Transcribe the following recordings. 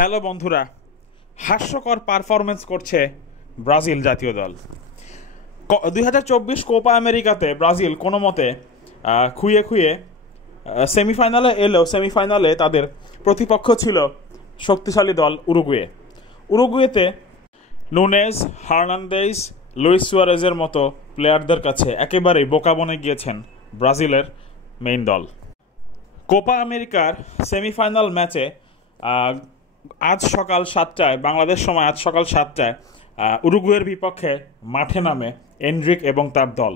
Hello বন্ধুরা, হাস্যকর performance করছে ব্রাজিল জাতীয় দল। 2024 কোপা আমেরিকাতে ব্রাজিল কোনো মতে খুইয়ে খুইয়ে সেমিফাইনালে এলেও সেমিফাইনালে তাদের প্রতিপক্ষ ছিল শক্তিশালী দল উরুগুয়েতে নুনেজ, হার্নান্দেজ, লুইস সুয়ারেজের মতো প্লেয়ারদের কাছে একেবারেই বোকা বনে গিয়েছেন ব্রাজিলের মেইন দল। কোপা আমেরিকার সেমিফাইনাল ম্যাচে আজ সকাল 7টায়, বাংলাদেশ সময় আজ সকাল 7টায় উরুগুয়ের বিপক্ষে মাঠে নামে এন্ড্রিক এবং তার দল।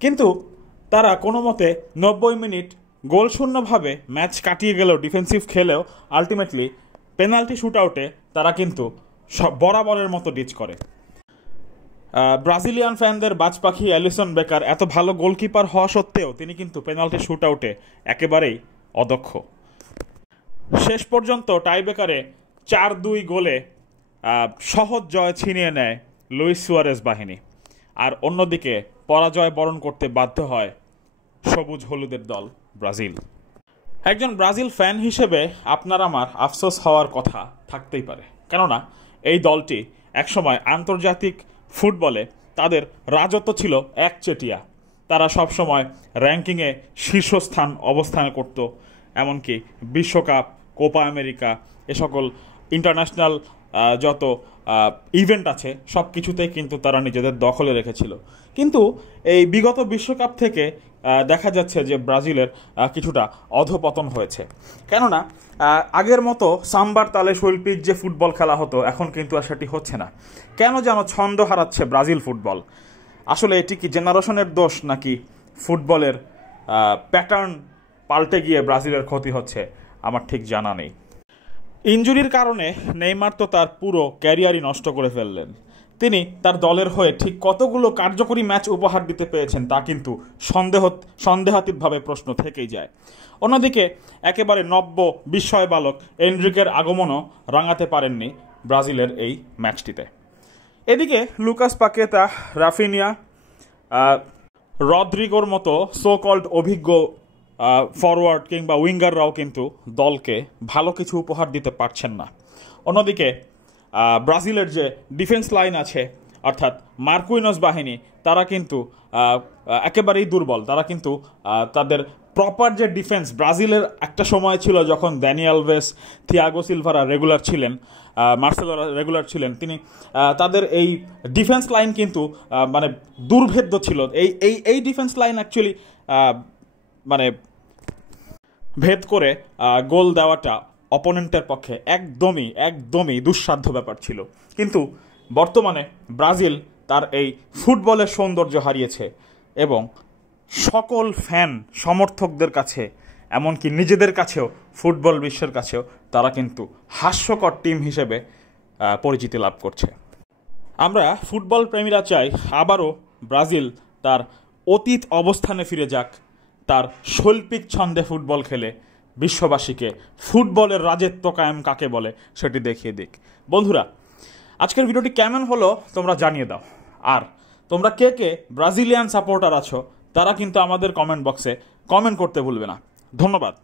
কিন্তু তারা কোনো মতে 90 মিনিট গোলশূন্যভাবে ম্যাচ কাটিয়ে গেলেও, ডিফেন্সিভ খেলেও আলটিমেটলি পেনাল্টি শুট আউটে তারা কিন্তু বরাবরের মতো ডিচ করে। ব্রাজিলিয়ান ফ্যানদের বাজপাখি অ্যালিসন বেকার এত ভালো গোলকিপার হওয়া সত্ত্বেও তিনি কিন্তু পেনাল্টি শুট আউটে একেবারেই অদক্ষ। শেষ পর্যন্ত টাইব্রেকারে 4-2 গোলে সহজ জয় ছিনিয়ে নেয় লুইস সুয়ারেজ বাহিনী। আর অন্যদিকে পরাজয় বরণ করতে বাধ্য হয় সবুজ হলুদের দল ব্রাজিল। একজন ব্রাজিল ফ্যান হিসেবে আপনার আমার আফসোস হওয়ার কথা থাকতেই পারে, কেননা এই দলটি একসময় আন্তর্জাতিক ফুটবলে তাদের রাজত্ব ছিল একচেটিয়া। তারা সবসময় র্যাঙ্কিংয়ে শীর্ষস্থান অবস্থান করত, এমনকি বিশ্বকাপ, কোপা আমেরিকা, এ সকল ইন্টারন্যাশনাল যত ইভেন্ট আছে সব কিছুতেই কিন্তু তারা নিজেদের দখলে রেখেছিল। কিন্তু এই বিগত বিশ্বকাপ থেকে দেখা যাচ্ছে যে ব্রাজিলের কিছুটা অধপতন হয়েছে, কেননা আগের মতো সাম্বার তালে শৈল্পিক যে ফুটবল খেলা হতো এখন কিন্তু আর সেটি হচ্ছে না। কেন যেন ছন্দ হারাচ্ছে ব্রাজিল ফুটবল। আসলে এটি কি জেনারেশনের দোষ, নাকি ফুটবলের প্যাটার্ন পাল্টে গিয়ে ব্রাজিলের ক্ষতি হচ্ছে, আমার ঠিক জানা নেই। ইনজুরির কারণে নেইমার তো তার পুরো ক্যারিয়ারই নষ্ট করে ফেললেন। তিনি তার দলের হয়ে ঠিক কতগুলো কার্যকরী ম্যাচ উপহার দিতে পেরেছেন তা কিন্তু সন্দেহাতীতভাবে প্রশ্ন থেকেই যায়। অন্যদিকে একেবারে নব্য বিস্ময় বালক এন্ড্রিকের আগমনও রাঙাতে পারেননি ব্রাজিলের এই ম্যাচটিতে। এদিকে লুকাস পাকেতা, রাফিনিয়া, রদ্রিগোর মতো সো কল্ড অভিজ্ঞ ফরওয়ার্ড কিংবা উইঙ্গাররাও কিন্তু দলকে ভালো কিছু উপহার দিতে পারছেন না। অন্যদিকে ব্রাজিলের যে ডিফেন্স লাইন আছে, অর্থাৎ মার্কুইনস বাহিনী, তারা কিন্তু একেবারেই দুর্বল। তারা কিন্তু তাদের প্রপার যে ডিফেন্স, ব্রাজিলের একটা সময় ছিল যখন ড্যানি আলভেস, থিয়াগো সিলভারা রেগুলার ছিলেন, মার্সেলোরা রেগুলার ছিলেন, তাদের এই ডিফেন্স লাইন কিন্তু মানে দুর্ভেদ্য ছিল। এই ডিফেন্স লাইন অ্যাকচুয়ালি মানে ভেদ করে গোল দেওয়াটা অপোনেন্টের পক্ষে একদমই দুঃসাধ্য ব্যাপার ছিল। কিন্তু বর্তমানে ব্রাজিল তার এই ফুটবলের সৌন্দর্য হারিয়েছে এবং সকল ফ্যান সমর্থকদের কাছে, এমনকি নিজেদের কাছেও, ফুটবল বিশ্বের কাছেও তারা কিন্তু হাস্যকর টিম হিসেবে পরিচিতি লাভ করছে। আমরা ফুটবল প্রেমীরা চাই আবারও ব্রাজিল তার অতীত অবস্থানে ফিরে যাক, তার শৈল্পিক ছন্দে ফুটবল খেলে বিশ্ববাসীকে ফুটবলের রাজত্ব কায়েম কাকে বলে সেটি দেখিয়ে দিক। বন্ধুরা, আজকের ভিডিওটি কেমন হলো তোমরা জানিয়ে দাও। আর তোমরা কে কে ব্রাজিলিয়ান সাপোর্টার আছো তারা কিন্তু আমাদের কমেন্ট বক্সে কমেন্ট করতে ভুলবে না। ধন্যবাদ।